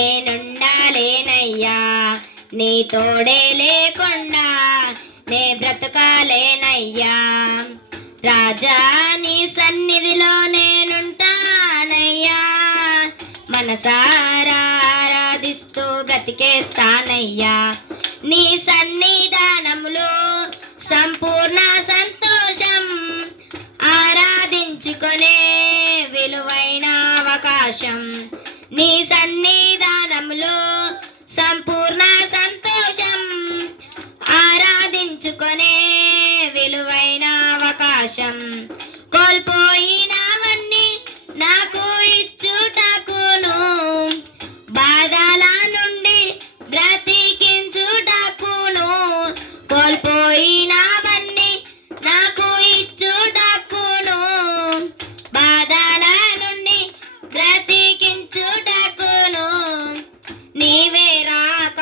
నేనుండాలేనయ్యా నీ తోడే లేకుండా నే బ్రతకాలేనయ్యా. రాజా నీ సన్నిధిలో నేనుంటానయ్యా. మనసారా ఆరాధిస్తూ బ్రతికేస్తానయ్యా. నీ సన్నిధానములో సంపూర్ణ సంతోషం ఆరాధించుకునే విలువైన అవకాశం. నీ హృదయములో సంపూర్ణ సంతోషం ఆరాధించుకునే విలువైన అవకాశం కోల్పోయి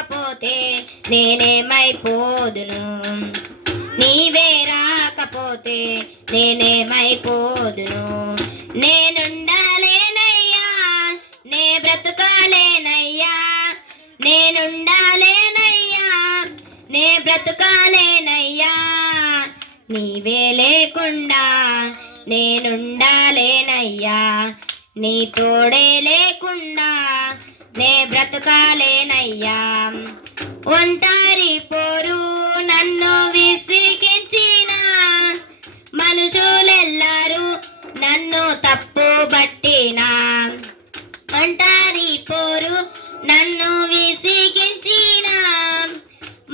రాకపోతే నేనేమైపోదును? నీవే రాకపోతే నేనేమైపోదును? నేనుండాలేనయ్యా నే బ్రతుకాలేనయ్యా. నేనుండాలేనయ్యా నే బ్రతుకాలేనయ్యా. నీవే లేకుండా నేనుండాలేనయ్యా. నీ తోడే లేకుండా నే బ్రతుకాలేనయ్యా. ఒంటారి పోరు నన్ను విసిగించిన మనుషులెల్లరూ నన్ను తప్పు పట్టినా ఒంటారి పోరు నన్ను విసిగించిన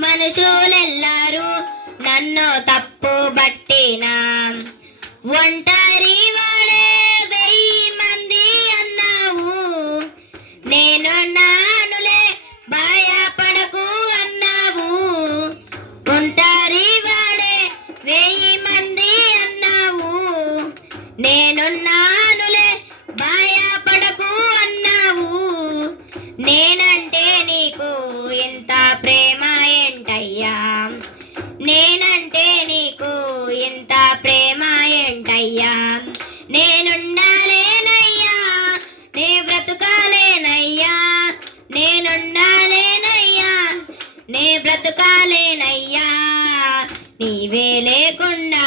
మనుషులెల్లరూ నన్ను తప్పు పట్టిన ఒంటారి నేనున్నానులే భయపడకు అన్నావు. నేనంటే నీకు ఎంత ప్రేమ ఏంటయ్యా? నేనంటే నీకు ఎంత ప్రేమ ఏంటయ్యా? నేనుండాలేనయ్యా నే బ్రతుకాలేనయ్యా. నేనుండాలేనయ్యా నే బ్రతుకాలేనయ్యా. నీవే లేకుండా